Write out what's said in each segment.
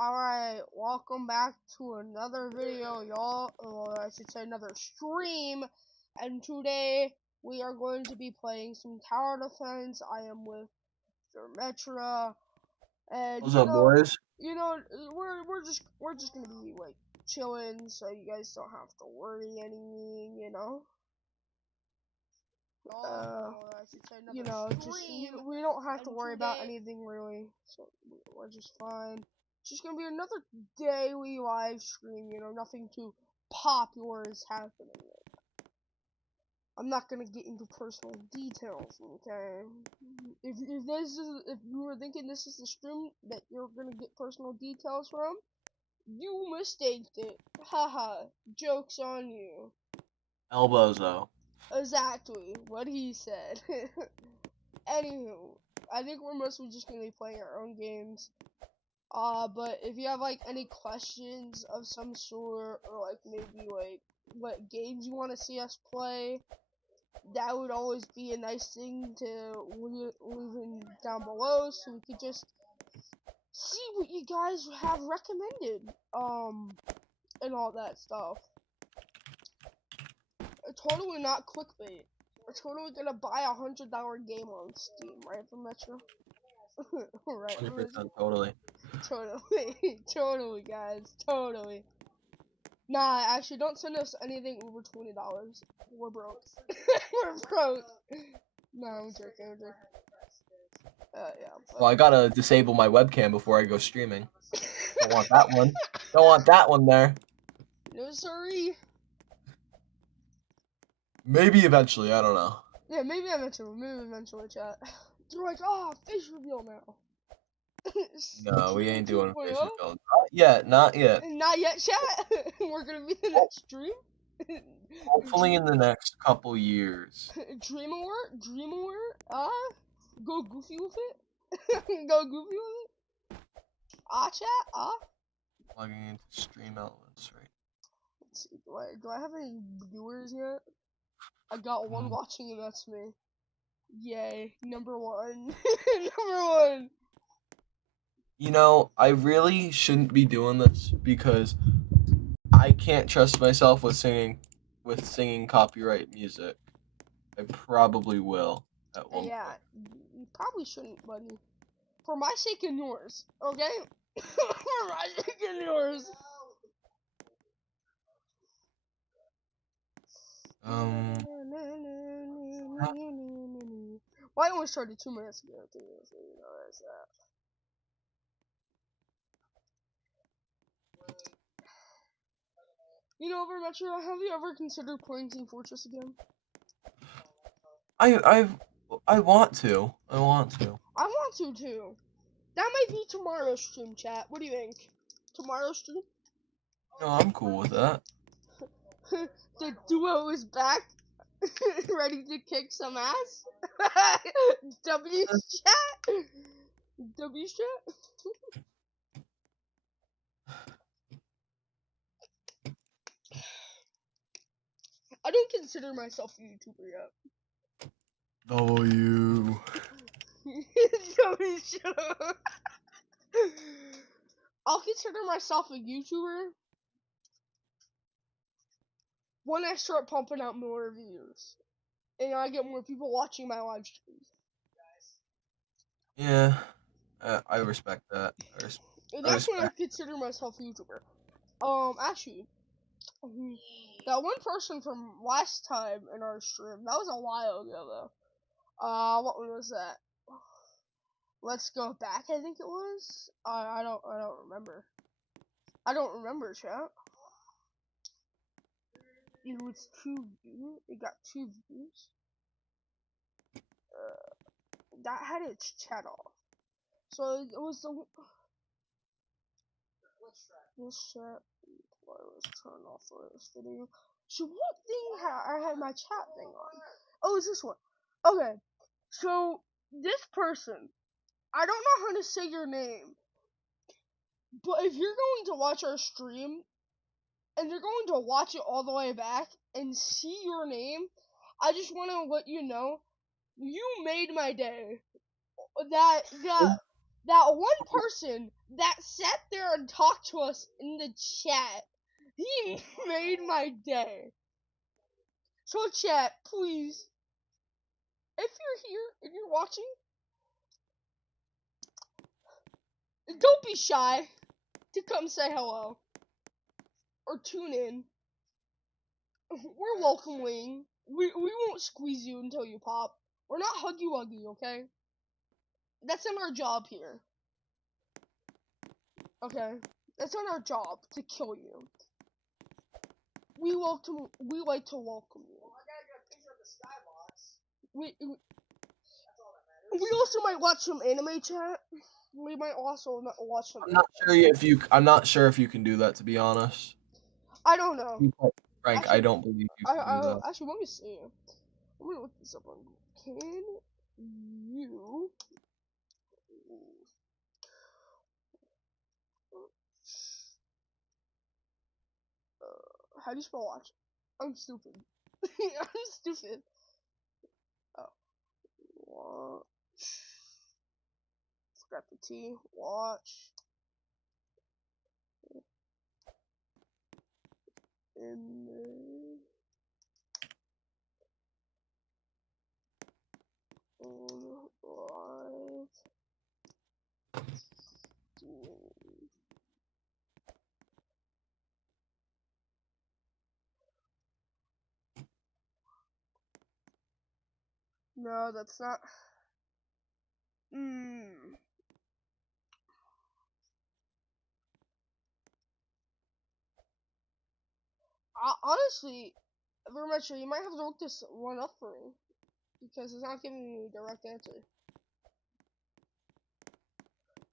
Alright, welcome back to another video, y'all, or I should say another stream, and today we are going to be playing some tower defense. I am with Metra, and What's up, boys? we're just gonna be like chilling, so you guys don't have to worry anything, we don't have to worry about anything really, so we're just fine. It's just gonna be another daily live stream, nothing too popular is happening. I'm not gonna get into personal details, okay? If you were thinking this is the stream that you're gonna get personal details from, you mistaked it. Haha, joke's on you. Elbozo. Exactly what he said. Anywho, I think we're mostly just gonna be playing our own games. But if you have like any questions of some sort, or like maybe like what games you want to see us play, that would always be a nice thing to leave in down below, so we could just see what you guys have recommended, and all that stuff. Totally not clickbait. We're totally gonna buy $100 game on Steam, right, from Metro? Right, 100% totally. Totally, guys, totally. Nah, actually, don't send us anything over $20. We're broke. We're broke. No, I'm joking. Yeah. Well, I gotta disable my webcam before I go streaming. Don't want that one. Don't want that one there. No, sorry. Maybe eventually, I don't know. Yeah, maybe eventually, chat. You're like, face reveal now. No, we ain't doing 2.0? face reveal. Not yet, not yet. Not yet, chat. We're gonna be the next stream. Hopefully in the next couple years. Dream alert. Go goofy with it. Go goofy with it. Chat. Plugging into Stream Elements right. Let's see. Do I have any viewers yet? I got one watching, and that's me. Yay, number one. Number one. You know, I really shouldn't be doing this because I can't trust myself with singing copyright music. I probably will at one point. Yeah, you probably shouldn't, buddy. For my sake and yours, okay? For my sake and yours. Well, I only started 2 minutes ago, too, so there's that. Metro, have you ever considered playing Team Fortress again? I want to. I want to too. That might be tomorrow's stream, chat. What do you think? Tomorrow's stream? No, I'm cool with that. The duo is back, ready to kick some ass. W's chat. W's chat. I don't consider myself a YouTuber yet. W. W, shut up. I'll consider myself a YouTuber when I start pumping out more reviews and I get more people watching my live streams. Yeah, I respect that. That's when I consider myself a YouTuber. Actually, that one person from last time in our stream, that was a while ago though. What one was that? Let's Go Back, I think it was. I don't remember. I don't remember, chat. It was 2 views. It got 2 views. That had its chat off. So it was the. This chat was turned off for this video. So what thing I had my chat thing on? Oh, it's this one. Okay. So this person, I don't know how to say your name, but if you're going to watch our stream and you're going to watch it all the way back and see your name, I just want to let you know, you made my day. that one person that sat there and talked to us in the chat, he made my day. So chat, please, if you're here and you're watching, don't be shy to come say hello or tune in. We're welcoming. We won't squeeze you until you pop. We're not huggy wuggy, okay? That's in our job here. Okay? That's not our job to kill you. We like to welcome you. Well, I gotta get a picture of the skybox. We That's all that matters. we also might watch some anime chat. We might also not watch some. I'm not sure if you can do that, to be honest. I don't know. Frank, Actually, I don't believe you can do that. Actually, let me see. I'm gonna look this up on Google. Can you how do you spell watch? I'm stupid. I'm stupid. Oh, watch. Forgot the T. Watch. Image. Live. No, that's not. Honestly, very much sure you might have to look this one up for me because it's not giving me a direct answer.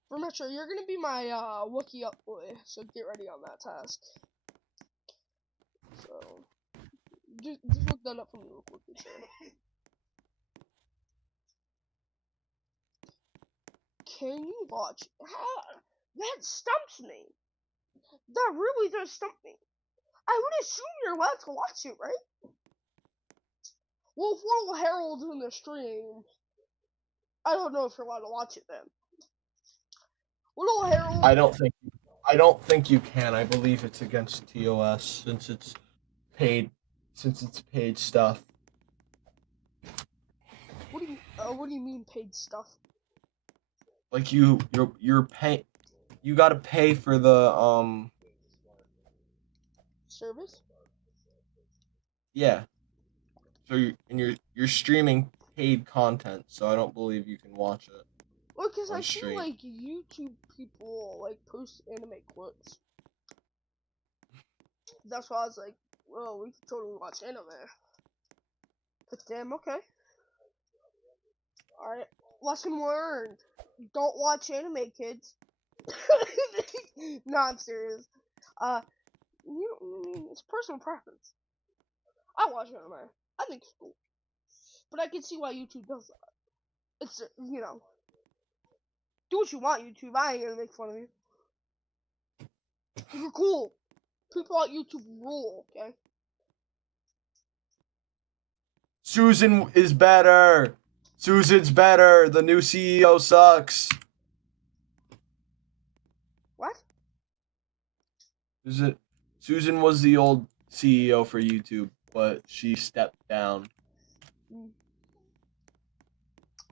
For Metro, you're gonna be my Wookiee up boy, so get ready on that task. So just look that up for me real quick. Can you watch? That stumps me. That really does stump me. I would assume you're allowed to watch it, right? Well, if Little Harold's in the stream, I don't know if you're allowed to watch it then. Little Harold. I don't think you can. I believe it's against TOS since it's paid stuff. What do you mean paid stuff? Like you're pay you got to pay for the service? Yeah. So you're streaming paid content, so I don't believe you can watch it. Well, because I see like YouTube people like post anime clips. That's why I was like, well, we could totally watch anime. But damn, okay. Alright, lesson learned. Don't watch anime, kids. No, I'm serious. It's personal preference. I watch anime. I think it's cool. But I can see why YouTube does that. It's, do what you want, YouTube. I ain't gonna make fun of you. You're cool. People at YouTube rule, okay? Susan is better. Susan's better. The new CEO sucks. What? Susan was the old CEO for YouTube, but she stepped down.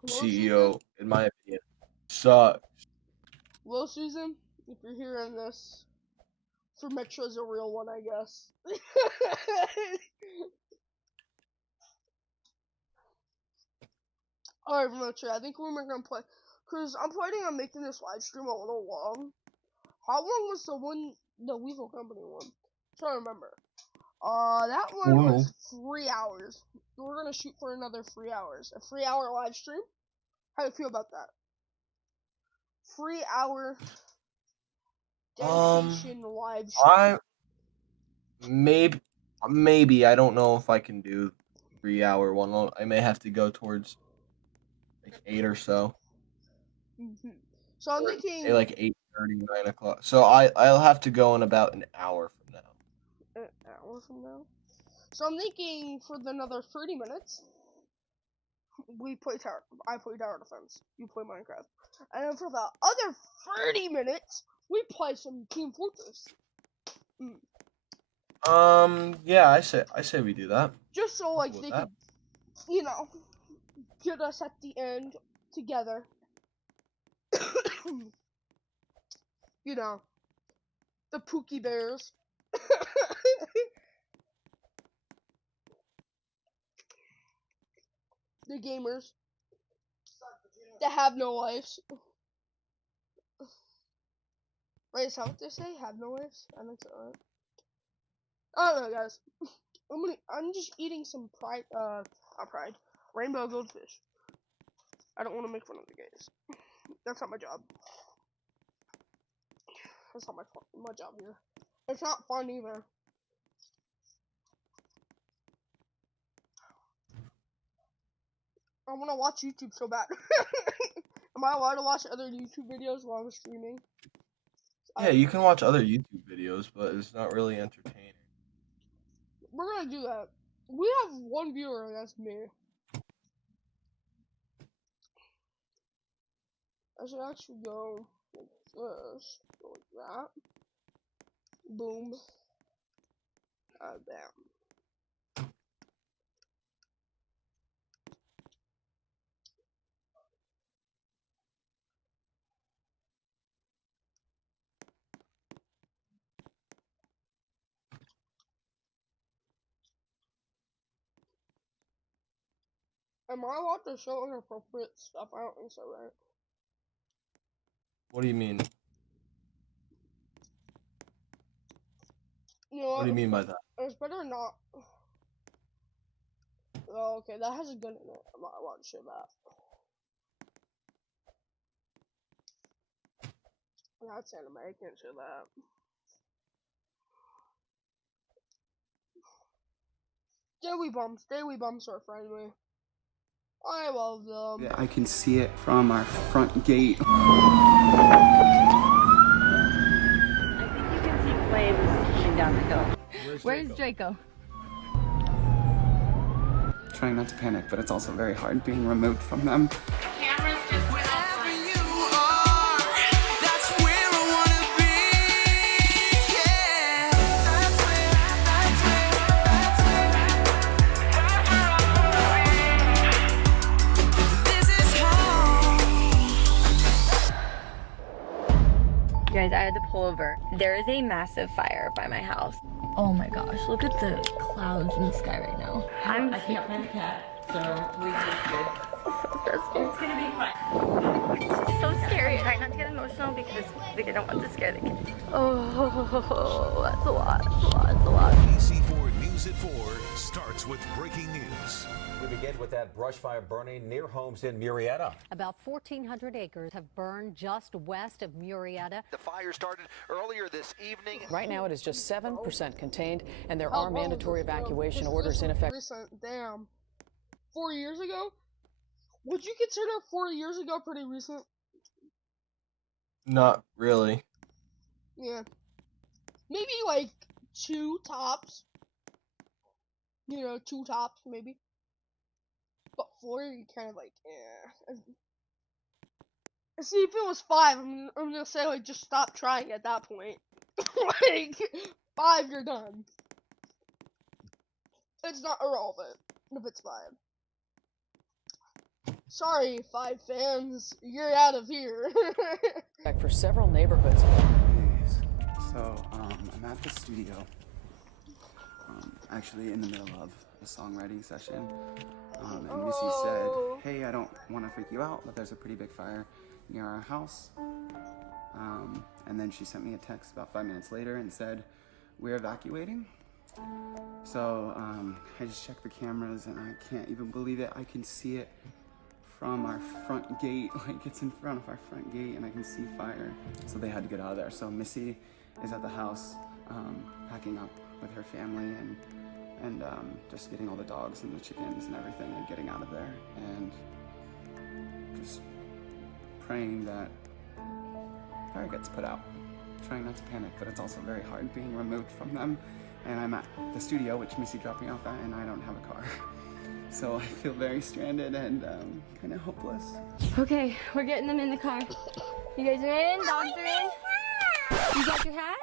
CEO, in my opinion, sucks. Well, Susan, if you're hearing this, for Metro's a real one, I guess. Alright, Metro, I think we're gonna play, because I'm planning on making this live stream a little long. How long was the Weevil Company one? I'm trying to remember. That one was 3 hours. We're gonna shoot for another 3 hours. A 3-hour live stream? How do you feel about that? 3-hour dedication live stream. Maybe I don't know if I can do 3-hour one. I may have to go towards like 8 or so. So I'm thinking like 8:30, 9 o'clock. So I'll have to go in about an hour from now. An hour from now? So I'm thinking for another 30 minutes. we play tower. I play tower defense. You play Minecraft. And then for the other 30 minutes, we play some Team Fortress. Yeah, I say we do that. Just so like Cool they with that. could, you know, get us at the end together. You know, the Pookie Bears. The gamers that have no lives. Wait, is that what they say? Have no lives? I think so, right? I don't know, guys. I'm just eating some not pride, rainbow goldfish. I don't want to make fun of the gays. That's not my job. That's not my job here. It's not fun either. I want to watch YouTube so bad. Am I allowed to watch other YouTube videos while I'm streaming? Yeah, you can watch other YouTube videos, but it's not really entertaining. We're gonna do that. We have one viewer, and that's me. I should actually go like this, go like that. Boom. Bam. Am I allowed to show inappropriate stuff? I don't think so, right? What do you mean? You know What do you mean by that? It's better not. Oh, okay, that has a gun in it. I'm not allowed to show that. That's anime. I can't show that. Daily bumps are friendly. I love them. I can see it from our front gate. I think you can see flames coming down the hill. Where's Draco? Trying not to panic, but it's also very hard being removed from them. Cameras just went off. Guys, I had to pull over. There is a massive fire by my house. Oh my gosh, look at the clouds in the sky right now. I can't find the cat, so we just good. It's gonna be fine. It's so scary. I'm trying not to get emotional because I don't want to scare the kids. Oh, that's a lot. That's a lot. BC4 News at 4 starts with breaking news. We begin with that brush fire burning near homes in Murrieta. About 1,400 acres have burned just west of Murrieta. The fire started earlier this evening. Right now it is just 7% contained, and there are mandatory evacuation orders in effect. Damn. 4 years ago? Would you consider 4 years ago pretty recent? Not really. Yeah. Maybe like 2 tops. You know, 2 tops maybe. But 4, you kind of like, yeah. See, if it was 5, I'm gonna say like just stop trying at that point. Like 5, you're done. It's not irrelevant if it's 5. Sorry, 5 fans, you're out of here. For several neighborhoods. So, I'm at the studio. Actually in the middle of a songwriting session. And Missy said, hey, I don't want to freak you out, but there's a pretty big fire near our house. And then she sent me a text about 5 minutes later and said, we're evacuating. So I just checked the cameras and I can't even believe it. I can see it from our front gate, like it's in front of our front gate and I can see fire. So they had to get out of there. So Missy is at the house packing up with her family and just getting all the dogs and the chickens and everything and getting out of there and just praying that fire gets put out. Trying not to panic, but it's also very hard being removed from them. And I'm at the studio, which Missy dropped me off at, and I don't have a car. So I feel very stranded and kind of hopeless. Okay, we're getting them in the car. You guys are in? Dogs are in? You got your hat?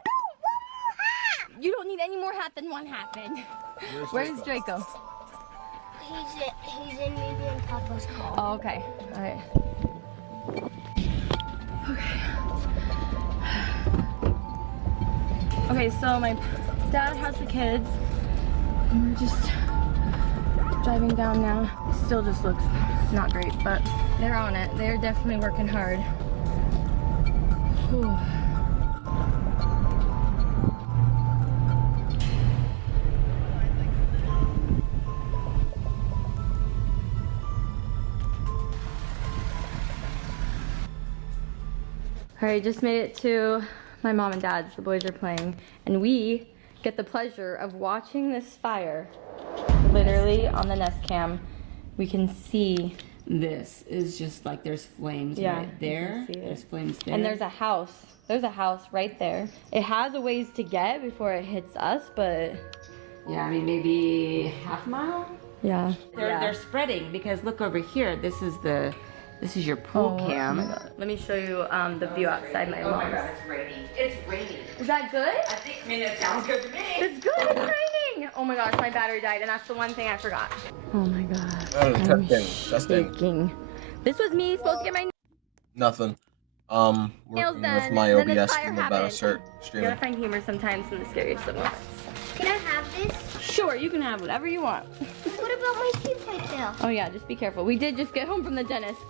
You don't need any more hat than one hat, then. Where's Draco? He's in Mimi and Papa's car. Oh, okay. All right. Okay, so my dad has the kids. And we're just driving down now. Still just looks not great, but they're on it. They're definitely working hard. Whew. All right, just made it to my mom and dad's. The boys are playing, and we get the pleasure of watching this fire. Literally on the Nest Cam, we can see. This is just like there's flames right there. There's flames there. And there's a house. There's a house right there. It has a ways to get before it hits us, but yeah, I mean maybe half a mile. Yeah. They're spreading because look over here. This is your pool cam. Oh my God. Let me show you the view outside my mom's. Oh my God, it's raining. It's raining. Is that good? I mean, it sounds good to me. It's good. It's raining. Oh my gosh, my battery died, and that's the one thing I forgot. Oh my God. Oh, I'm testing. shaking. This was me supposed to get my Nothing. nails Working done. with my Then this OBS fire and about to happened. start You streaming. gotta find humor sometimes in the scariest of moments. Can I have this? Sure, you can have whatever you want. What about my teeth right there? Oh yeah, just be careful. We did just get home from the dentist.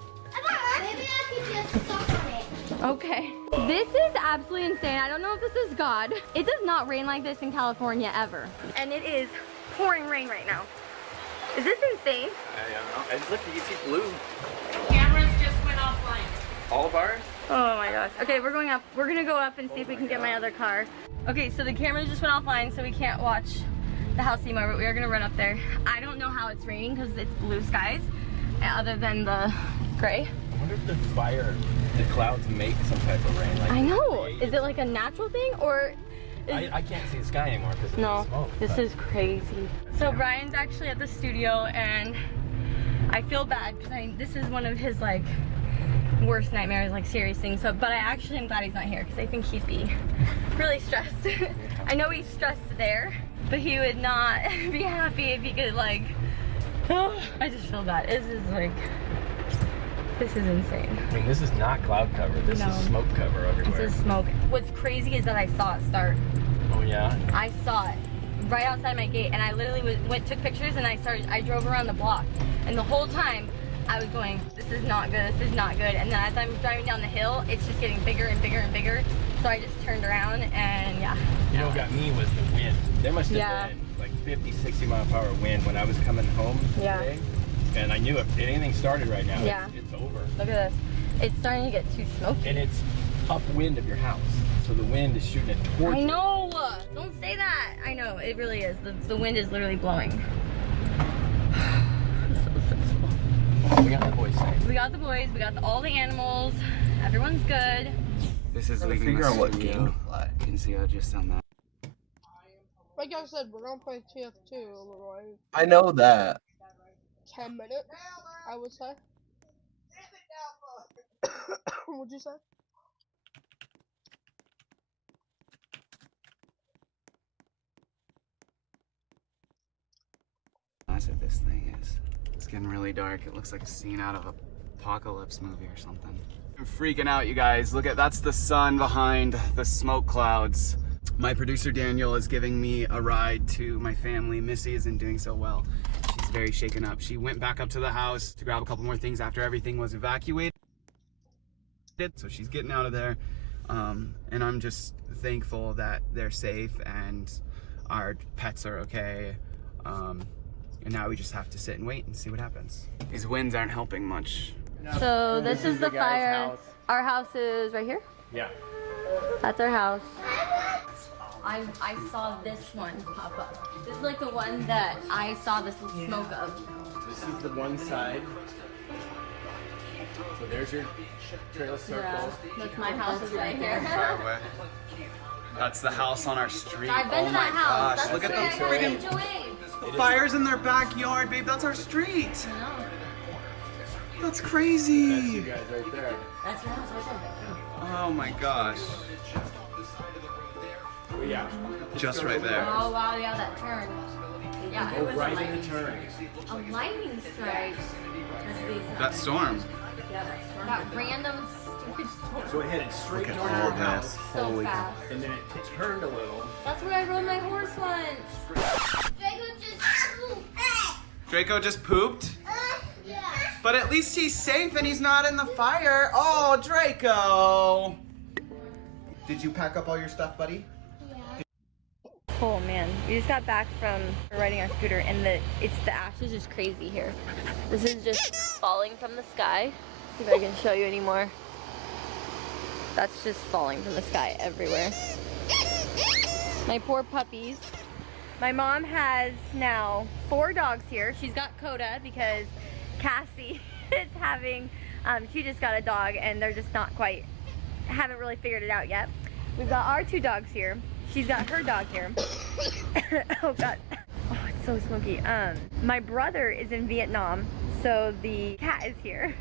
Maybe I could just stop on it. Okay. This is absolutely insane. I don't know if this is God. It does not rain like this in California ever. And it is pouring rain right now. Is this insane? I don't know. Look, you can see blue. Cameras just went offline. All of ours? Oh my gosh. Okay, we're going up. We're gonna go up and see if we can get my other car. Okay, so the cameras just went offline, so we can't watch the house anymore, but we are gonna run up there. I don't know how it's raining because it's blue skies, other than the gray. I wonder if the clouds make some type of rain. Like I know. Is it like a natural thing, or? I can't see the sky anymore because of No, the smoke. this is crazy. So Brian's actually at the studio, and I feel bad because this is one of his like worst nightmares, like serious things. So, but I actually am glad he's not here because I think he'd be really stressed. I know he's stressed there, but he would not be happy if he could like. Oh, I just feel bad. This is insane. I mean, this is not cloud cover. This is smoke cover everywhere. This is smoke. What's crazy is that I saw it start. Oh yeah. I saw it right outside my gate, and I literally took pictures, and I drove around the block, and the whole time I was going, this is not good, this is not good. And then as I'm driving down the hill, it's just getting bigger and bigger and bigger. So I just turned around, and yeah. You know what got me was the wind. There must have been like 50, 60 mile per hour wind when I was coming home today. And I knew if anything started right now, it's over. Look at this. It's starting to get too smoky. And it's upwind of your house. So the wind is shooting it towards you. I know! Don't say that! I know, it really is. The wind is literally blowing. We got the boys safe. We got the boys, we got all the animals. Everyone's good. This is leaving figure my out what studio. game to play. You can see just on that. Like I said, we're gonna play TF2 in like I know that. 10 minutes, I would say. What'd you say? Massive this thing is. It's getting really dark. It looks like a scene out of an apocalypse movie or something. I'm freaking out, you guys. Look at, that's the sun behind the smoke clouds. My producer Daniel is giving me a ride to my family. Missy isn't doing so well. She's very shaken up. She went back up to the house to grab a couple more things after everything was evacuated. So she's getting out of there. And I'm just thankful that they're safe and our pets are okay. And now we just have to sit and wait and see what happens. These winds aren't helping much. So this is the fire. Our house is right here? Yeah. That's our house. I saw this one pop up. This is like the one that I saw the smoke of. This is the one side. So there's your trailer circle. Yeah, that's my house is right here. That's the house on our street. I've been to that house. Gosh, look at the friggin'. Fire's in their backyard, babe. That's our street. That's crazy. That's you guys right there. That's your house right there. Oh my gosh. Well, yeah. Just right there. Oh wow, yeah, that turn. Yeah, Oh, it was right a in lightning the turn. A lightning strike. That storm. Yeah, that random stupid storm. So it headed straight Look at towards all your house. this. So Holy fast. And then it turned a little. That's where I rode my horse once. Draco just pooped? Yeah. But at least he's safe and he's not in the fire. Oh, Draco! Did you pack up all your stuff, buddy? Oh man, we just got back from riding our scooter and the ash is just crazy here. This is just falling from the sky. See if I can show you anymore. That's just falling from the sky everywhere. My poor puppies. My mom has now 4 dogs here. She's got Coda because Cassie is having, she just got a dog and they're just not quite, haven't really figured it out yet. We've got our 2 dogs here. She's got her dog here. Oh God, oh it's so smoky. My brother is in Vietnam, so the cat is here.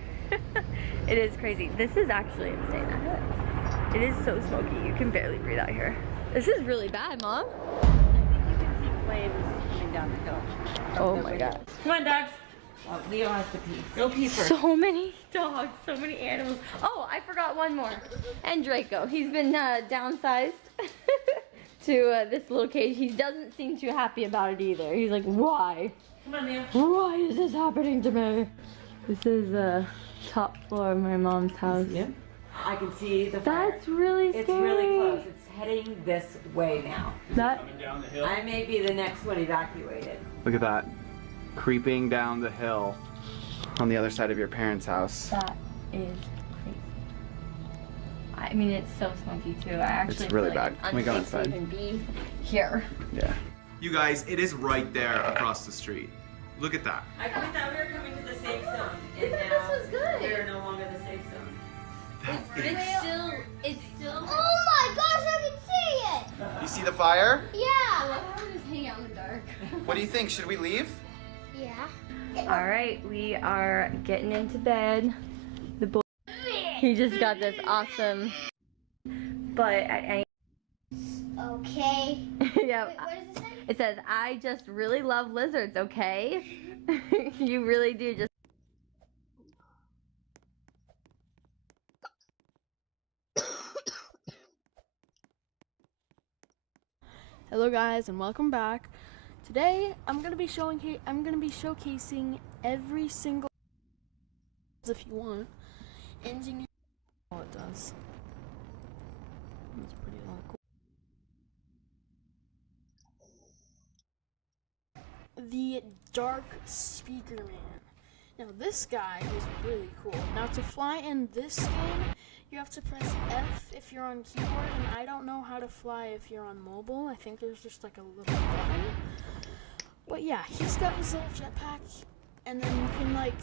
It is crazy. This is actually insane. It is so smoky, you can barely breathe out here. This is really bad, Mom. I think you can see flames coming down the hill. Oh my God. Come on, dogs. Oh, Leo has to pee. Go pee first. So many dogs, so many animals. Oh, I forgot one more. And Draco. He's been downsized to this little cage. He doesn't seem too happy about it either. He's like, why? Come on, Leo. Why is this happening to me? This is the top floor of my mom's house. Yep. I can see the fire. That's really scary. It's really close. It's heading this way now. That Coming down the hill. I may be the next one evacuated. Look at that. Creeping down the hill on the other side of your parents' house. That is crazy. I mean, it's so smoky too. I actually It's really feel like bad. Can we go unsafe to inside? even be here. Yeah. You guys, it is right there across the street. Look at that. I thought we were coming to the safe zone, and This now is good. we're no longer the safe zone. It's still. Oh my gosh, I can see it. You see the fire? Yeah. We're just hanging out in the dark. What do you think? Should we leave? Yeah. All right, we are getting into bed. The boy, he just got this awesome, but Okay. yeah. Wait, what does it say? It says, I just really love lizards, okay? You really do just. Hello guys and welcome back. Today I'm gonna be showcasing every single, if you want, engineer. Oh, it does. It's pretty cool. The Dark Speaker Man. Now this guy is really cool. Now to fly in this game, you have to press F if you're on keyboard, and I don't know how to fly if you're on mobile. I think there's just like a little button. But yeah, he's got his little jetpack, and then you can like,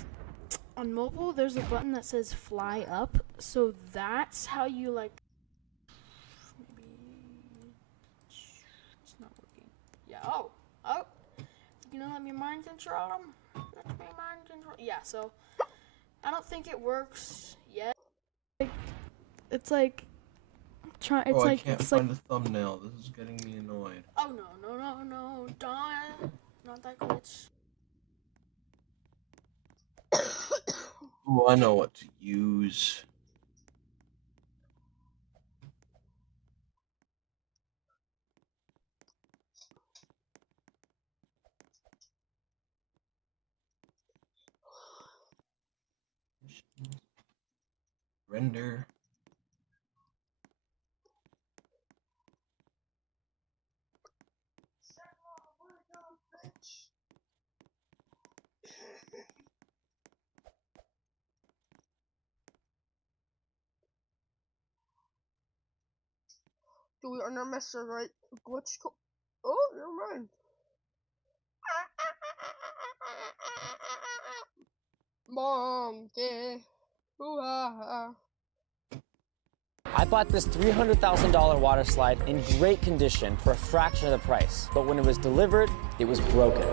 on mobile, there's a button that says fly up, so that's how you like, maybe, it's not working. Yeah, oh, you know, let me mind control him. Let me mind control. Yeah, so I don't think it works yet. It's like I can't find the thumbnail. This is getting me annoyed. Oh no, don't, not that glitch. Oh, I know what to use. Render. Do we earn our master right? Glitch. Oh, never mind. Monkey. Ooh, ah, ah. I bought this $300,000 water slide in great condition for a fraction of the price, but when it was delivered, it was broken.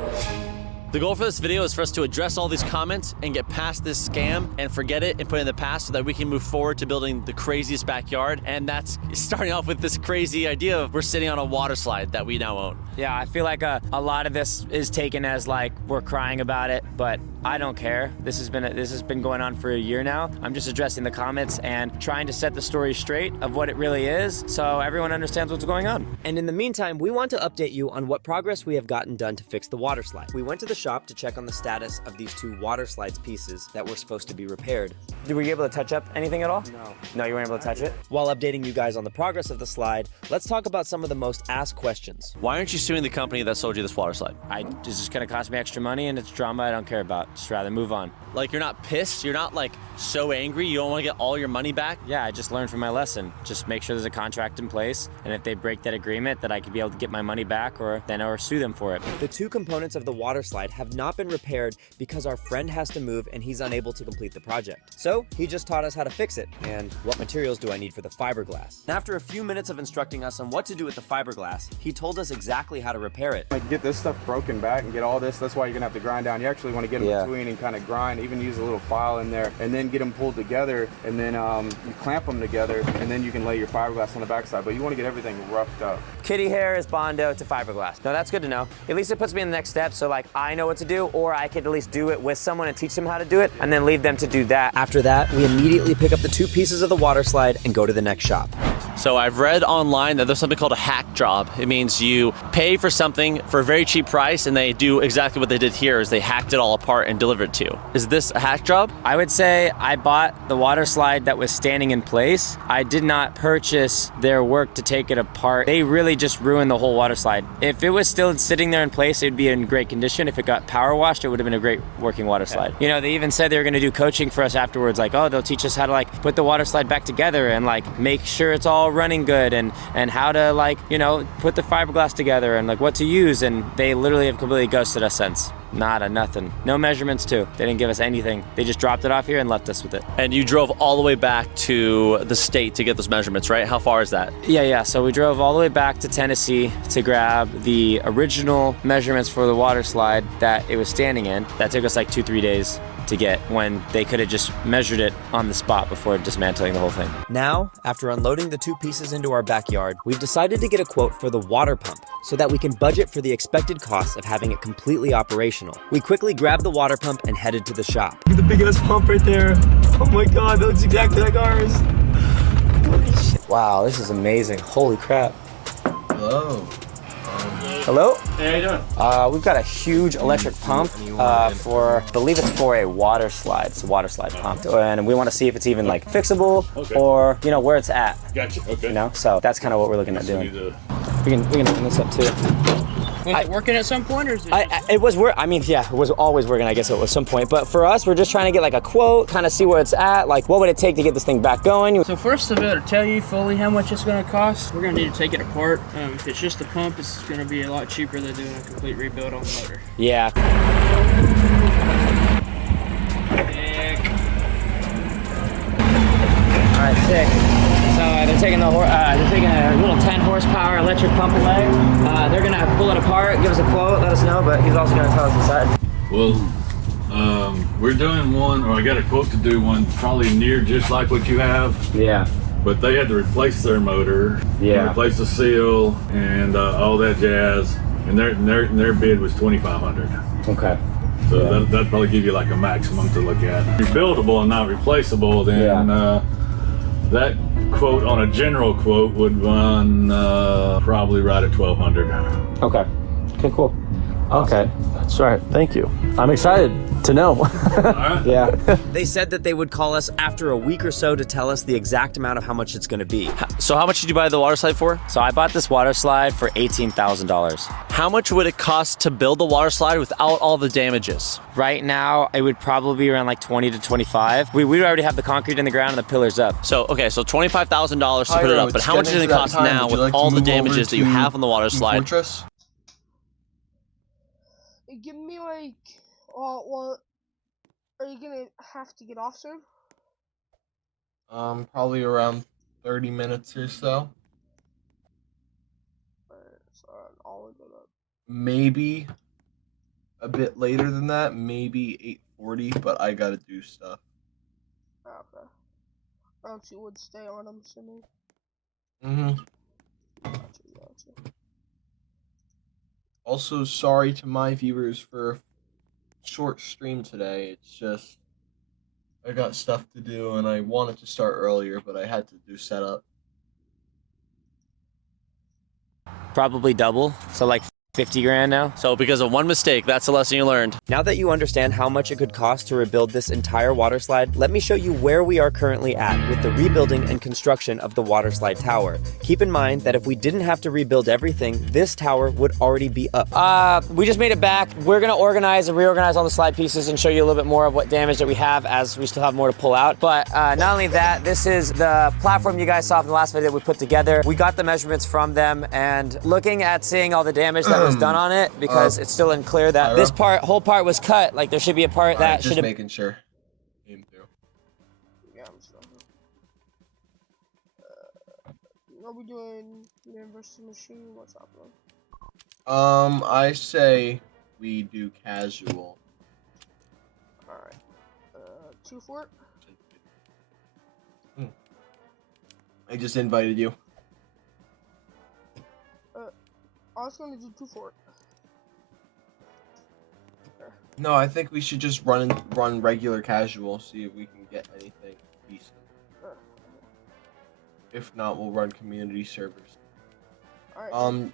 The goal for this video is for us to address all these comments and get past this scam and forget it and put it in the past so that we can move forward to building the craziest backyard. And that's starting off with this crazy idea of we're sitting on a water slide that we now own. Yeah, I feel like a lot of this is taken as like we're crying about it, but I don't care. This has been going on for a year now. I'm just addressing the comments and trying to set the story straight of what it really is so everyone understands what's going on. And in the meantime, we want to update you on what progress we have gotten done to fix the water slide. We went to the shop to check on the status of these 2 water slides pieces that were supposed to be repaired. Were you able to touch up anything at all? No. No, you weren't able to touch it? While updating you guys on the progress of the slide, let's talk about some of the most asked questions. Why aren't you suing the company that sold you this water slide? It's just gonna cost me extra money and it's drama I don't care about. Just rather move on. Like, you're not pissed? You're not like so angry you don't want to get all your money back? Yeah, I just learned from my lesson. Just make sure there's a contract in place, and if they break that agreement, that I could be able to get my money back or sue them for it. The 2 components of the water slide have not been repaired because our friend has to move and he's unable to complete the project. So he just taught us how to fix it and what materials do I need for the fiberglass. And after a few minutes of instructing us on what to do with the fiberglass, he told us exactly how to repair it. Like, get this stuff broken back and get all this. That's why you're gonna have to grind down. You actually want to get them between and kind of grind, even use a little file in there, and then get them pulled together, and then you clamp them together, and then you can lay your fiberglass on the backside. But you want to get everything roughed up. Kitty hair is Bondo to fiberglass. No, that's good to know. At least it puts me in the next step, so like I know what to do, or I could at least do it with someone and teach them how to do it, and then leave them to do that. After that, we immediately pick up the 2 pieces of the water slide and go to the next shop. So I've read online that there's something called a hack job. It means you pay for something for a very cheap price and they do exactly what they did here is they hacked it all apart and delivered it to you. Is this a hack job? I would say I bought the water slide that was standing in place. I did not purchase their work to take it apart. They really just ruined the whole water slide. If it was still sitting there in place, it would be in great condition. If it got power washed, it would have been a great working water slide. You know, they even said they were gonna do coaching for us afterwards, like, oh, they'll teach us how to like put the water slide back together and like make sure it's all running good and how to like, you know, put the fiberglass together and like what to use, and they literally have completely ghosted us since. Nada, nothing. No measurements too. They didn't give us anything. They just dropped it off here and left us with it. And you drove all the way back to the state to get those measurements, right? How far is that? Yeah. So we drove all the way back to Tennessee to grab the original measurements for the water slide that it was standing in. That took us like 2-3 days to get when they could have just measured it on the spot before dismantling the whole thing. Now, after unloading the 2 pieces into our backyard, we've decided to get a quote for the water pump so that we can budget for the expected costs of having it completely operational. We quickly grabbed the water pump and headed to the shop. The big ass pump right there. Oh my God, that looks exactly like ours. Holy shit. Wow, this is amazing. Holy crap. Hello. Hello? Hey, how you doing? We've got a huge electric pump for, I believe it's for a water slide. It's a water slide pump. And we want to see if it's even like fixable or, you know, where it's at. Gotcha, okay. You know, so that's kind of what we're looking at doing. We can open this up too. Was it working at some point, or is it? It was I mean, yeah, it was always working, I guess, at some point. But for us, we're just trying to get like a quote, kind of see where it's at. Like, what would it take to get this thing back going? So first, to be able to tell you fully how much it's going to cost, we're going to need to take it apart. If it's just the pump, it's going to be a lot cheaper than doing a complete rebuild on the motor. Yeah. All right, sick. So they're taking a little 10 horsepower electric pump away. They're gonna pull it apart, give us a quote, let us know, but he's also gonna tell us inside. Well, we're doing one, or I got a quote to do one, probably near just like what you have. Yeah. But they had to replace their motor, and replace the seal, and all that jazz. And their bid was $2,500. Okay. So that'd probably give you like a maximum to look at. If you're buildable and not replaceable, then that quote on a general quote would run probably right at $1,200. Okay. Okay, cool. Okay, that's right. Thank you. I'm excited to know. Yeah. They said that they would call us after a week or so to tell us the exact amount of how much it's going to be. So how much did you buy the water slide for? So I bought this water slide for $18,000. How much would it cost to build the water slide without all the damages? Right now, it would probably be around like 20 to 25. We already have the concrete in the ground and the pillars up. So, okay, so $25,000 to put it up, but how much does it cost now with all the damages that you have on the water slide? Fortress? Give me like, well, are you gonna have to get off soon? Probably around 30 minutes or so. Alright, so I'll look it up. Maybe a bit later than that, maybe 8:40, but I gotta do stuff. Okay. Else you would stay on, I'm assuming. Gotcha. Also, sorry to my viewers for a short stream today. It's just I got stuff to do and I wanted to start earlier, but I had to do setup. Probably double, so like 50 grand now. So because of one mistake, that's the lesson you learned. Now that you understand how much it could cost to rebuild this entire water slide, let me show you where we are currently at with the rebuilding and construction of the water slide tower. Keep in mind that if we didn't have to rebuild everything, this tower would already be up. We just made it back. We're gonna organize and reorganize all the slide pieces and show you a little bit more of what damage that we have, as we still have more to pull out. But not only that, this is the platform you guys saw in the last video that we put together. We got the measurements from them, and looking at seeing all the damage that was done on it, because it's still unclear that this whole part was cut. Like there should be a part that should have. Just making sure. Came through. Yeah, I'm sure. Are we doing Universal Machine? What's up, man? I say we do casual. Alright. 2 for it? I just invited you. I was gonna do 2 for it. No, I think we should just run regular casual, see if we can get anything decent. If not, we'll run community servers. Alright,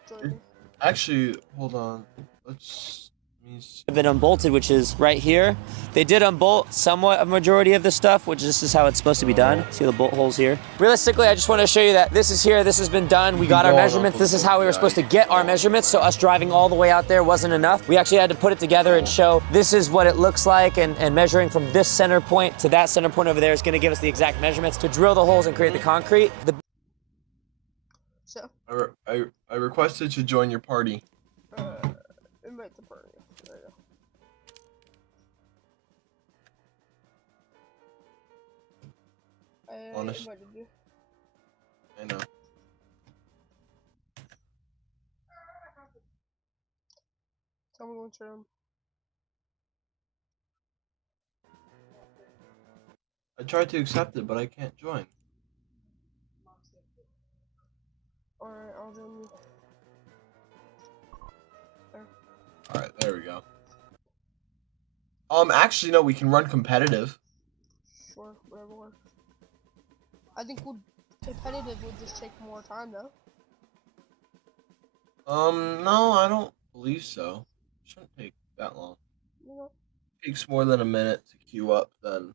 actually, hold on. Let's been unbolted, which is right here. They did unbolt somewhat a majority of the stuff, which this is how it's supposed to be done. See the bolt holes here. Realistically, I just want to show you that this is here, this has been done. We got our measurements. This is how we were supposed to get our measurements, so us driving all the way out there wasn't enough. We actually had to put it together and show this is what it looks like, and measuring from this center point to that center point over there is going to give us the exact measurements to drill the holes and create the concrete. So I requested to join your party. Invite the party. There you go. Honest. Invited you. I know. Tell me when to. I tried to accept it, but I can't join. Alright, I'll join you. There. Alright, there we go. Actually, no, we can run competitive. Sure, whatever works. I think competitive would just take more time, though. No, I don't believe so. It shouldn't take that long. Yeah. It takes more than a minute to queue up, then.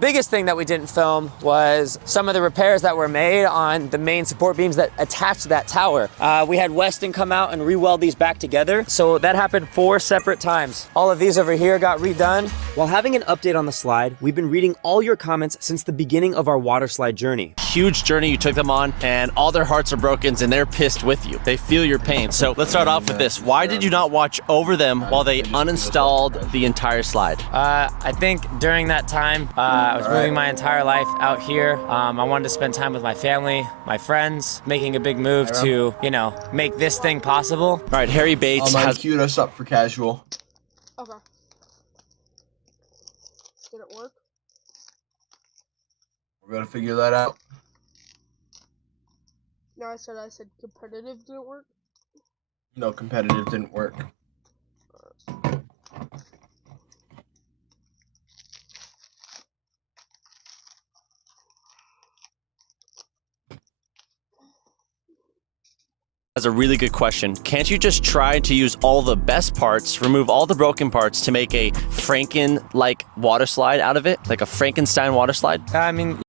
Biggest thing that we didn't film was some of the repairs that were made on the main support beams that attach to that tower. We had Weston come out and re-weld these back together, so that happened 4 separate times. All of these over here got redone. While having an update on the slide, we've been reading all your comments since the beginning of our water slide journey. Huge journey you took them on, and all their hearts are broken, and they're pissed with you. They feel your pain. So let's start off with this. Why did you not watch over them while they uninstalled the entire slide? I think during that time, I was moving my entire life out here. I wanted to spend time with my family, my friends, making a big move to, you know, make this thing possible. All right, Harry Bates has queued us up for casual. Okay. Did it work? We're gonna figure that out. No, I said competitive didn't work. No, competitive didn't work. That's a really good question. Can't you just try to use all the best parts, remove all the broken parts to make a Franken-like water slide out of it? Like a Frankenstein water slide? I mean...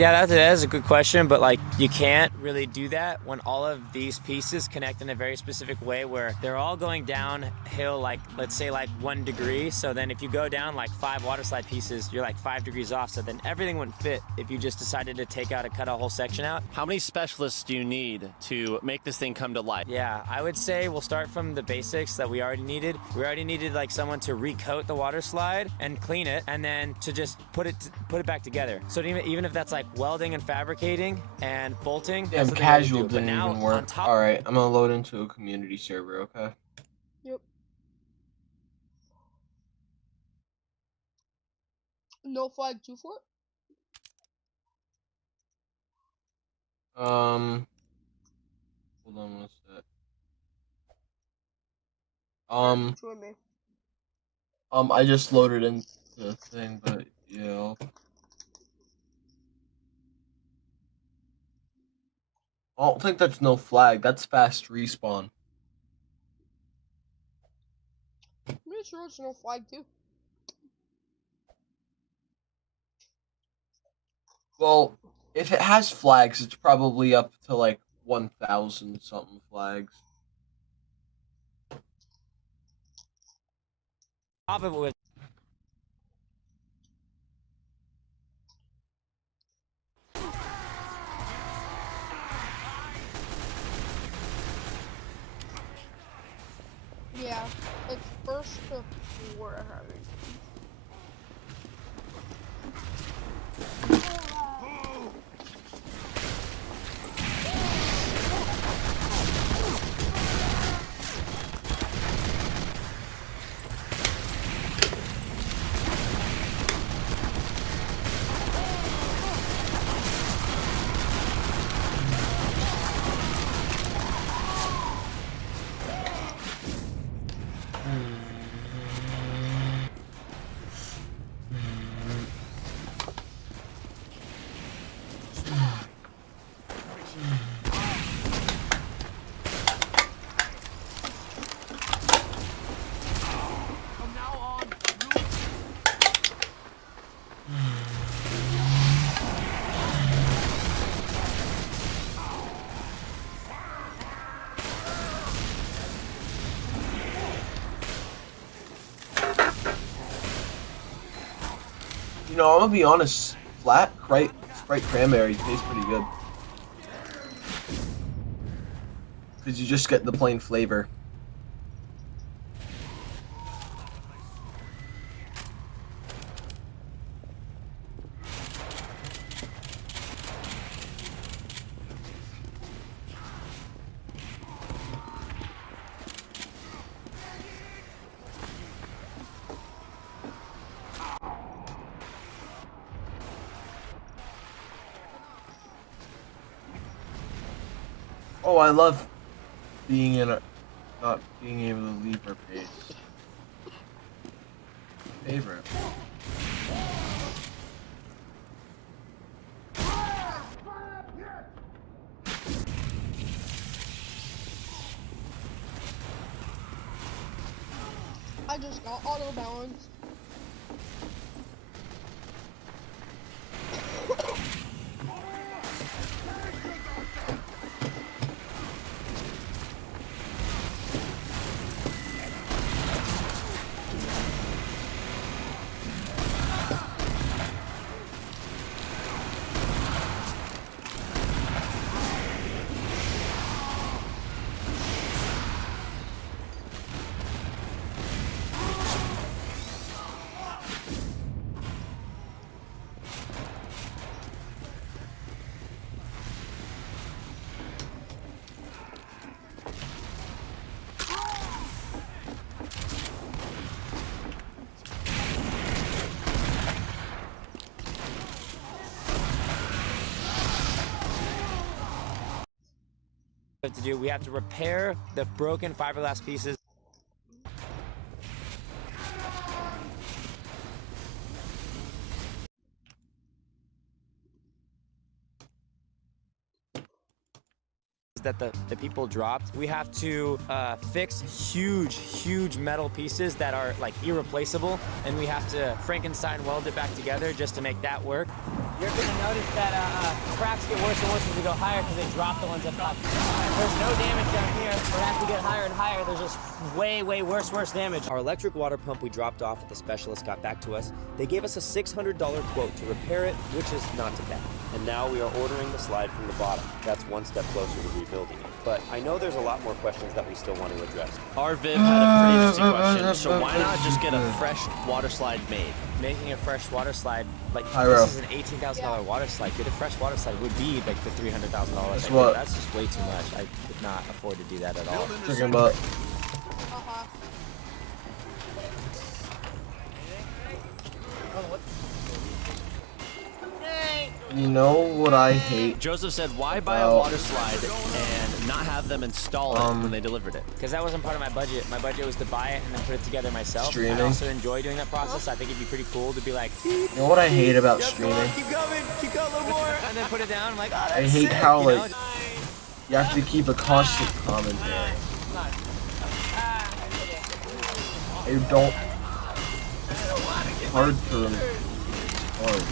Yeah, that is a good question, but like you can't really do that when all of these pieces connect in a very specific way where they're all going downhill, like let's say like 1 degree. So then if you go down like 5 water slide pieces, you're like 5 degrees off. So then everything wouldn't fit if you just decided to cut a whole section out. How many specialists do you need to make this thing come to life? Yeah, I would say we'll start from the basics that we already needed. We already needed like someone to recoat the water slide and clean it, and then to just put it back together. So even if that's like welding and fabricating and bolting. Damn, casual didn't even work. Alright, I'm gonna load into a community server, okay? Yep. No flag 2 for it? Hold on one sec. Join me. I just loaded into the thing, but yeah. I don't think that's no flag. That's fast respawn. I'm pretty sure it's no flag too. Well, if it has flags, it's probably up to like 1,000 something flags. Top of it with Yeah, it's first to 4 having. You know, I'm gonna be honest, flat Sprite cranberry tastes pretty good. Because you just get the plain flavor. Oh, I love being in a, not being able to leave our base. Favorite. I just got auto balance. to do. We have to repair the broken fiberglass pieces. That the people dropped. We have to fix huge metal pieces that are like irreplaceable, and we have to Frankenstein weld it back together just to make that work. You're going to notice that cracks get worse and worse as we go higher because they drop the ones up top. There's no damage down here, but as we get higher and higher, there's just way worse damage. Our electric water pump we dropped off at the specialist got back to us. They gave us a $600 quote to repair it, which is not too bad. And now we are ordering the slide from the bottom. That's one step closer to rebuilding it. But I know there's a lot more questions that we still want to address. Our Viv had a pretty interesting question, so why not just get a fresh water slide made? Making a fresh water slide, like Pyro. this is an $18,000 water slide. Get a fresh water slide would be like the $300,000. That's what? That's just way too much. I could not afford to do that at all. Talking about. You know what I hate? Joseph said, why buy a water slide and not have them install it when they delivered it? Because that wasn't part of my budget. My budget was to buy it and then put it together myself. Streaming. I also enjoy doing that process. I think it'd be pretty cool to be like, You know what I hate about streaming? keep going a little more, and then put it down. I'm like, oh, that's I hate sick, how you know? like you have to keep a constant commentary. I don't. Hard for me. Hard.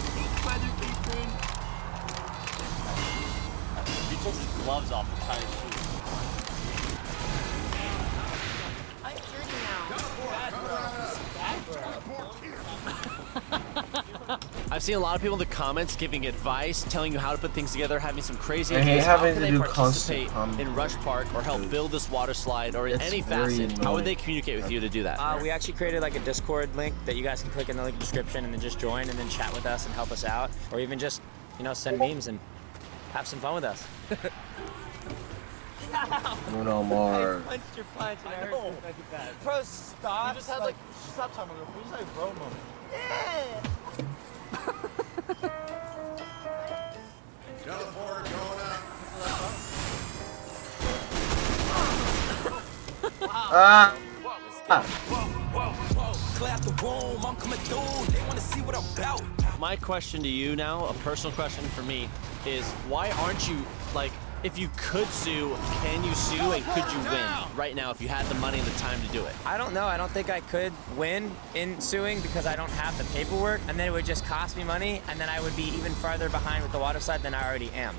He took his gloves off to try to shoot. I've seen a lot of people in the comments giving advice, telling you how to put things together, having some crazy I hate ideas. How having can to they do participate constant in Rush Park or help build this water slide or in It's any very facet? How would annoying. they communicate with you to do that? We actually created like a Discord link that you guys can click in the link description and then just join and then chat with us and help us out, or even just, you know, send memes and have some fun with us. Bruno Mars. I punched your punch and I heard you fucking bad. Bro, stop. You just had like, stop talking about it. You just had a bro moment. Ah! My question to you now, a personal question for me, is why aren't you, like, if you could sue, can you sue and could you win right now if you had the money and the time to do it? I don't know. I don't think I could win in suing because I don't have the paperwork, and then it would just cost me money, and then I would be even farther behind with the water slide than I already am.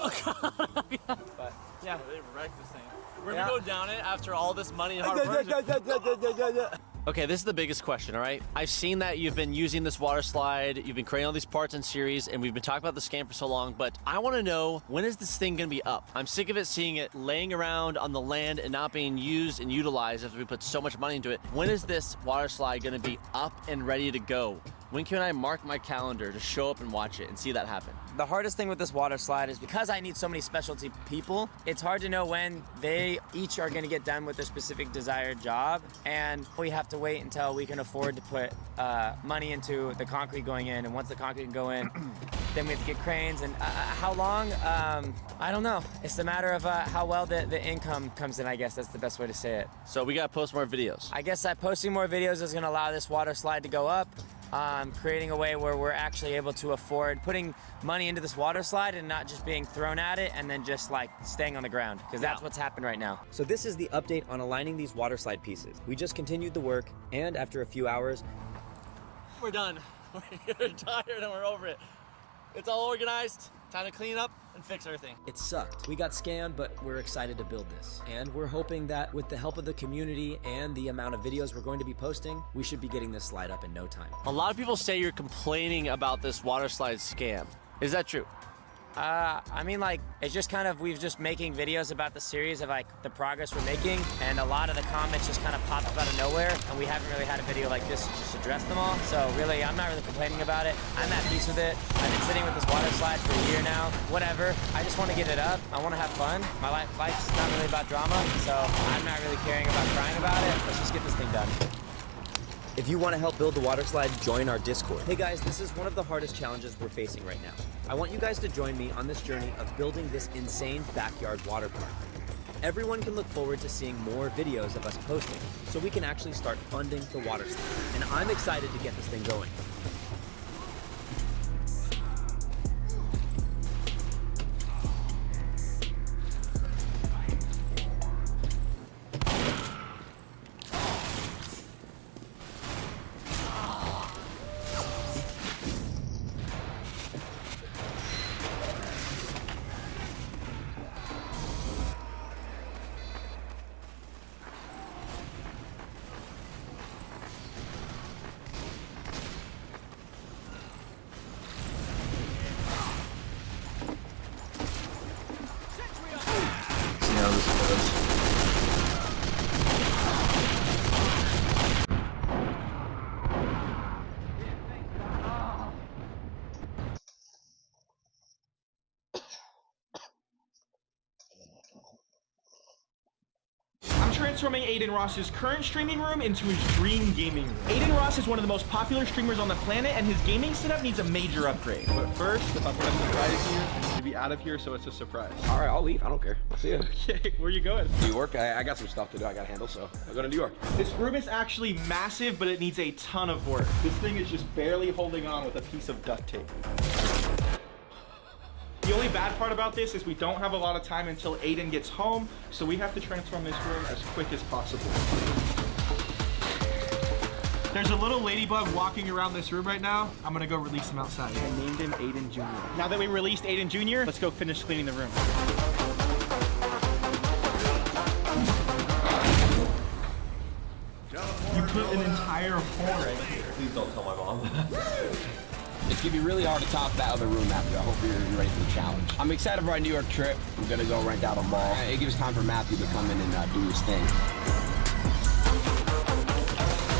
But yeah, they wrecked this thing. We're gonna go down it after all this money and hard work. Okay, this is the biggest question, all right? I've seen that you've been using this water slide, you've been creating all these parts and series, and we've been talking about the scam for so long, but I want to know, when is this thing going to be up? I'm sick of it seeing it laying around on the land and not being used and utilized after we put so much money into it. When is this water slide going to be up and ready to go? When can I mark my calendar to show up and watch it and see that happen? The hardest thing with this water slide is because I need so many specialty people, it's hard to know when they each are going to get done with their specific desired job, and we have to wait until we can afford to put money into the concrete going in, and once the concrete can go in, then we have to get cranes, and how long? I don't know. It's a matter of how well the income comes in, I guess that's the best way to say it. So we got to post more videos. I guess that posting more videos is going to allow this water slide to go up, creating a way where we're actually able to afford putting money into this water slide and not just being thrown at it and then just like staying on the ground, because that's what's happened right now. So this is the update on aligning these water slide pieces. We just continued the work, and after a few hours, We're done. We're tired and we're over it. It's all organized. Time to clean up and fix everything. it sucked. We got scammed, but we're excited to build this. And we're hoping that with the help of the community and the amount of videos we're going to be posting, we should be getting this slide up in no time. A lot of people say you're complaining about this water slide scam. Is that true? I mean, like, it's just kind of, we've just making videos about the series of like the progress we're making, and a lot of the comments just kind of popped up out of nowhere, and we haven't really had a video like this to just address them all. So really, I'm not really complaining about it. I'm at peace with it. I've been sitting with this water slide for a year now. Whatever. I just want to get it up. I want to have fun. My life's not really about drama, so I'm not really caring about crying about it. Let's just get this thing done. If you want to help build the water slide, join our Discord. Hey guys, this is one of the hardest challenges we're facing right now. I want you guys to join me on this journey of building this insane backyard water park. Everyone can look forward to seeing more videos of us posting, so we can actually start funding the water slide. And I'm excited to get this thing going. transforming Aiden Ross's current streaming room into his dream gaming room. Aiden Ross is one of the most popular streamers on the planet, and his gaming setup needs a major upgrade. But first, if I'm gonna surprise you, I need to be out of here, so it's a surprise. All right, I'll leave. I don't care. See ya. Okay, where are you going? New York. I got some stuff to do. I got to handle, so I'll go to New York. This room is actually massive, but it needs a ton of work. This thing is just barely holding on with a piece of duct tape. The only bad part about this is we don't have a lot of time until Aiden gets home, so we have to transform this room as quick as possible. There's a little ladybug walking around this room right now. I'm gonna go release him outside. I named him Aiden Jr. Now that we released Aiden Jr., let's go finish cleaning the room. You put an entire hole right here. Please don't tell my mom. It's gonna be really hard to top that other room after. I hope you're ready for the challenge. I'm excited for our New York trip. I'm gonna go rent out a mall. It gives time for Matthew to come in and do his thing.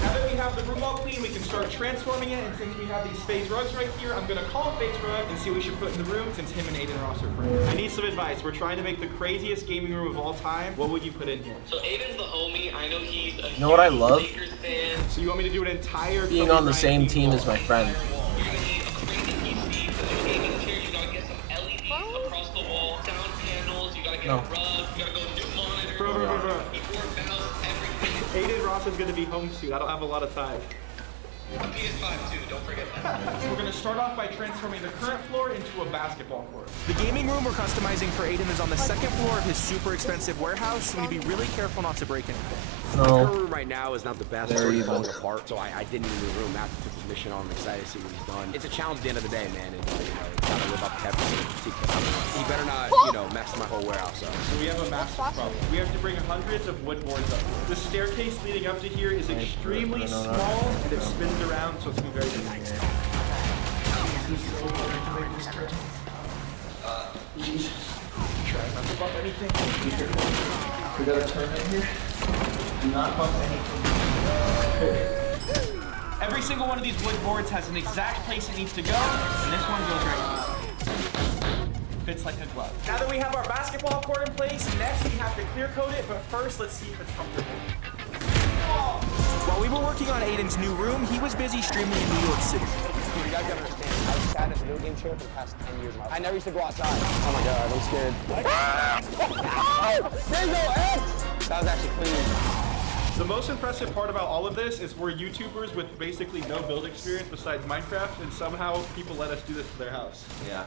Now that we have the room all clean, we can start transforming it. And since we have these phase rugs right here, I'm gonna call a phase rug and see what we should put in the room since him and Aiden Ross are friends. I need some advice. We're trying to make the craziest gaming room of all time. What would you put in here? So Aiden's the homie. I know he's a You know what I love? Lakers fan. So you want me to do an entire Being on the same team as my friend. You're gonna need a crazy PC, a new gaming chair. You gotta get some LEDs across the wall, sound panels. You gotta get a rug. You gotta go new monitor. Bro. Keyboard, mouse, everything. Aiden Ross is gonna be home soon. I don't have a lot of time. A PS5 too. Don't forget that. We're gonna start off by transforming the current floor into a basketball court. The gaming room we're customizing for Aiden is on the second floor of his super expensive warehouse, so we need to be really careful not to break anything. My current room right now is not the best. It's falling apart, so I didn't need a new room. Matthew took the mission on. I'm excited to see what he's done. It's a challenge at the end of the day, man, and gotta live up to everything. He better not, mess my whole warehouse up. So we have a massive problem. We have to bring hundreds of wood boards up. The staircase leading up to here is extremely small, and it spins around, so it's gonna be very difficult. Try not to bump anything. We gotta turn in here. Do not bump anything. Every single one of these wood boards has an exact place it needs to go, and this one goes right here. Fits like a glove. Now that we have our basketball court in place, next we have to clear coat it, but first let's see if it's comfortable. While we were working on Aiden's new room, he was busy streaming in New York City. You guys gotta understand, I've sat at a video game chair for the past 10 years. I never used to go outside. Oh my god, I'm scared. There's no edge! That was actually clean. The most impressive part about all of this is we're YouTubers with basically no build experience besides Minecraft, and somehow people let us do this to their house. Yeah.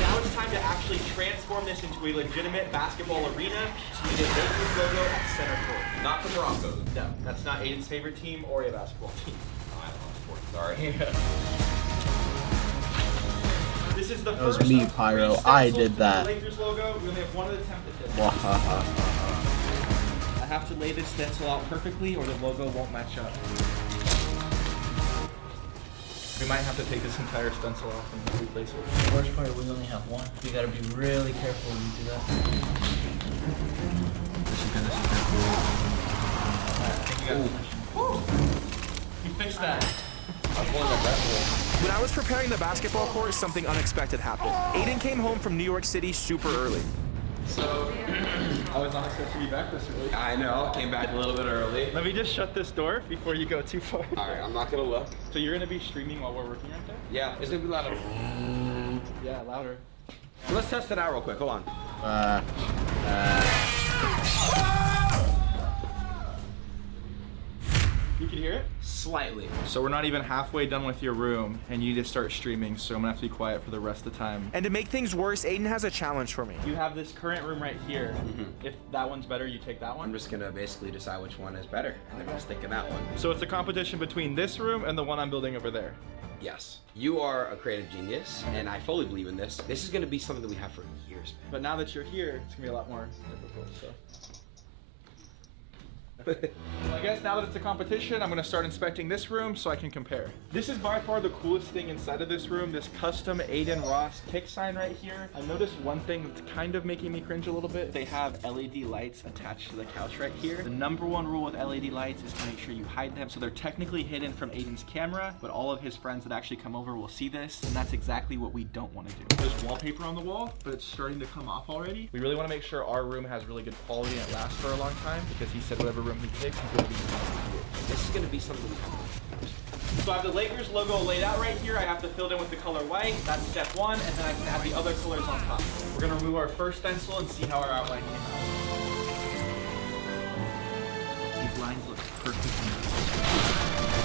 Now it's time to actually transform this into a legitimate basketball arena. So we get Lakers logo at center court. Not the Broncos. No, that's not Aiden's favorite team or a basketball team. I don't know sports, sorry. This is the That was first me, of Pyro. 3 I stencils did for that. the Lakers logo. We only have one attempt at this. I have to lay this stencil out perfectly or the logo won't match up. We might have to take this entire stencil off and replace it. The worst part is we only have one. You gotta be really careful when you do that. This is good. Alright, I think you got the mission. You fixed that. When I was preparing the basketball court, something unexpected happened. Aiden came home from New York City super early. So, I was not supposed to be back this early. I know, came back a little bit early. Let me just shut this door before you go too far. Alright, I'm not gonna look. So you're gonna be streaming while we're working right there? Yeah, it's gonna be louder. Yeah, louder. So let's test it out real quick, hold on. You can hear it? Slightly. So we're not even halfway done with your room, and you need to start streaming, so I'm gonna have to be quiet for the rest of the time. And to make things worse, Aiden has a challenge for me. You have this current room right here. If that one's better, you take that one? I'm just gonna basically decide which one is better, and then I'll stick in that one. So it's a competition between this room and the one I'm building over there. Yes. You are a creative genius, and I fully believe in this. This is gonna be something that we have for years, man. But now that you're here, it's gonna be a lot more difficult, so. I guess now that it's a competition, I'm gonna start inspecting this room so I can compare. This is by far the coolest thing inside of this room, this custom Adin Ross kick sign right here. I noticed one thing that's kind of making me cringe a little bit. They have LED lights attached to the couch right here. The number one rule with LED lights is to make sure you hide them. So they're technically hidden from Aiden's camera, but all of his friends that actually come over will see this, and that's exactly what we don't want to do. There's wallpaper on the wall, but it's starting to come off already. We really want to make sure our room has really good quality and it lasts for a long time, because he said whatever room he picks, he's going to be This is gonna be something. So I have the Lakers logo laid out right here. I have to fill it in with the color white. That's step one, and then I can add the other colors on top. We're gonna remove our first stencil and see how our outline came out. These lines look perfect.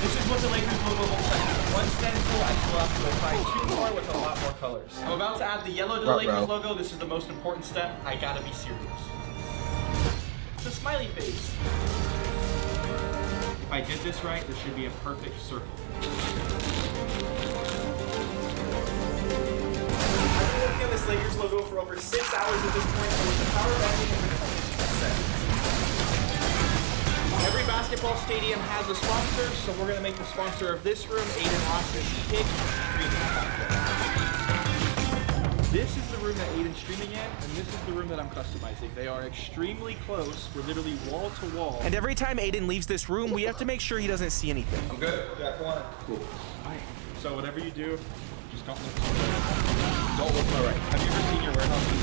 This is what the Lakers logo looks like. One stencil, I still have to apply two more with a lot more colors. I'm about to add the yellow to the Lakers logo. This is the most important step. I gotta be serious. It's a smiley face. If I did this right, this should be a perfect circle. I've been working on this Lakers logo for over 6 hours at this point, and with the power backing, it's been only 2 seconds. Every basketball stadium has a sponsor, so we're gonna make the sponsor of this room Adin Ross's Kick Streaming Platform. This is the room that Aiden's streaming in, and this is the room that I'm customizing. They are extremely close. We're literally wall to wall. And every time Aiden leaves this room, we have to make sure he doesn't see anything. I'm good. Yeah, come on. Cool. All right. So whatever you do, just don't look to the right. Don't look to the right. Have you ever seen your warehouse in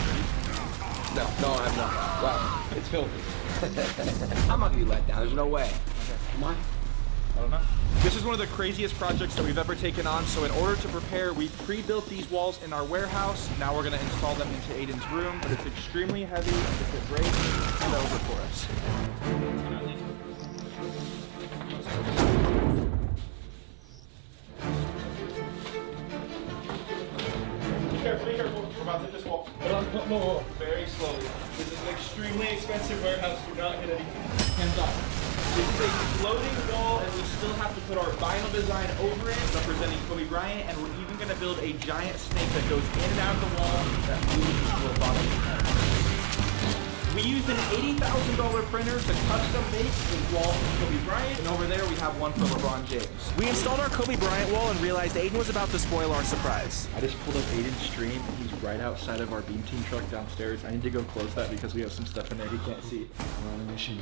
the No, I've not. Wow, it's filthy. I'm not gonna be let down. There's no way. Okay. Come on. I don't know. This is one of the craziest projects that we've ever taken on, so in order to prepare, we pre-built these walls in our warehouse. Now we're gonna install them into Aiden's room, but it's extremely heavy. If it breaks, it's kind of over for us. Be careful, be careful. We're about to hit this wall. No. Very slowly. This is an extremely expensive warehouse. Do not hit anything. Hands off. This is a floating wall, and we still have to put our vinyl design over it, representing Kobe Bryant, and we're even going to build a giant snake that goes in and out of the wall that moves robotically. We used an $80,000 printer to custom make a wall for Kobe Bryant, and over there we have one for LeBron James. We installed our Kobe Bryant wall and realized Aiden was about to spoil our surprise. I just pulled up Aiden's stream, and he's right outside of our Beam Team truck downstairs. I need to go close that because we have some stuff in there he can't see. We're on a mission.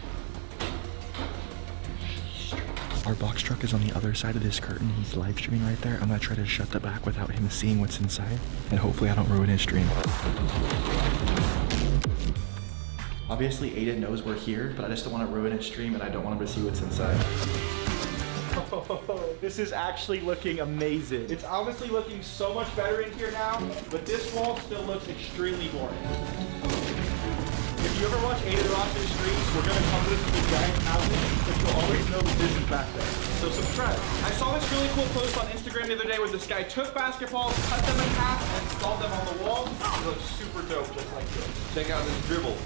Our box truck is on the other side of this curtain. He's live streaming right there. I'm gonna try to shut the back without him seeing what's inside, and hopefully I don't ruin his stream. Obviously Aiden knows we're here, but I just don't want to ruin his stream, and I don't want him to see what's inside. Oh, this is actually looking amazing. It's obviously looking so much better in here now, but this wall still looks extremely boring. If you ever watch Adin Ross's streams, we're going to come to the giant mountain, but you'll always know that this is back there. So subscribe. I saw this really cool post on Instagram the other day where this guy took basketballs, cut them in half, and installed them on the wall. It looks super dope, just like this. Check out this dribble.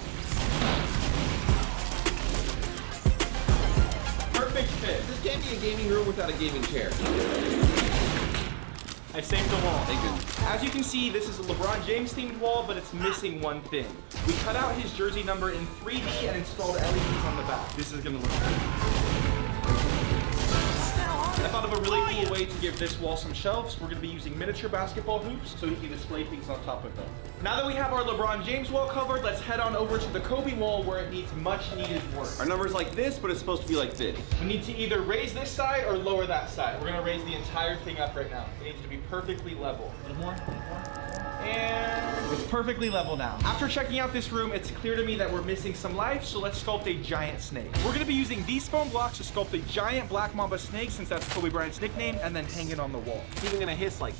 Perfect fit. This can't be a gaming room without a gaming chair. I saved the wall. Thank you. As you can see, this is a LeBron James themed wall, but it's missing one thing. We cut out his jersey number in 3D and installed LEDs on the back. This is gonna look great. I thought of a really cool way to give this wall some shelves. We're gonna be using miniature basketball hoops so he can display things on top of them. Now that we have our LeBron James wall covered, let's head on over to the Kobe wall where it needs much needed work. Our number's like this, but it's supposed to be like this. We need to either raise this side or lower that side. We're gonna raise the entire thing up right now. It needs to be perfectly level. A little more, and it's perfectly level now. After checking out this room, it's clear to me that we're missing some life, so let's sculpt a giant snake. We're gonna be using these foam blocks to sculpt a giant black mamba snake, since that's Kobe Bryant's nickname, and then hang it on the wall. It's even gonna hiss like.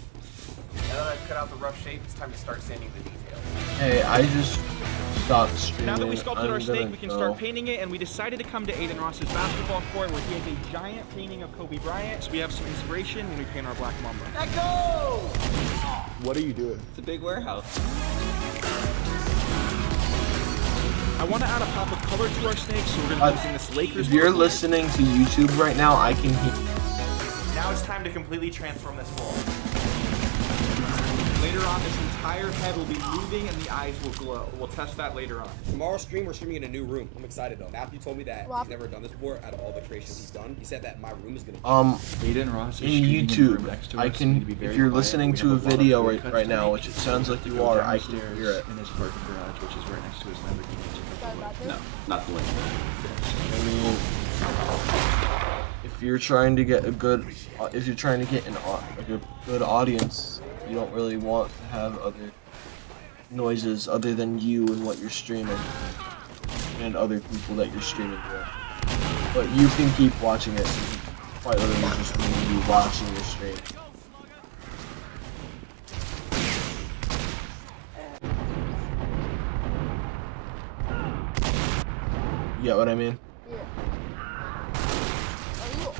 Now that I've cut out the rough shape, it's time to start sanding the details. Hey, I just stopped streaming. Now that we sculpted our snake, we can start painting it, and we decided to come to Adin Ross's basketball court where he has a giant painting of Kobe Bryant, so we have some inspiration when we paint our black mamba. Let go! What are you doing? It's a big warehouse. I want to add a pop of color to our snake, so we're going to be using this Lakers. If you're listening to YouTube right now, I can hear. Now it's time to completely transform this wall. Later on, this entire head will be moving and the eyes will glow. We'll test that later on. Tomorrow's stream, we're streaming in a new room. I'm excited though. Matthew told me that he's never done this before. Out of all the creations he's done, he said that my room is gonna. In YouTube, I can. If you're listening to a video right now, which it sounds like you are, I can hear it. In his parking garage, which is right next to his Lamborghini. No, not the link. I mean, if you're trying to get a good, if you're trying to get a good audience, you don't really want to have other noises other than you and what you're streaming, and other people that you're streaming with. But you can keep watching it. Quite literally just mean you watching your stream. You get what I mean? Yeah. Are you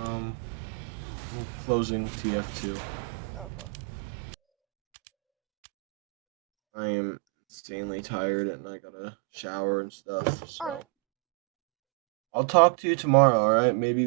I'm closing TF2. I am insanely tired and I gotta shower and stuff, so I'll talk to you tomorrow, alright? Maybe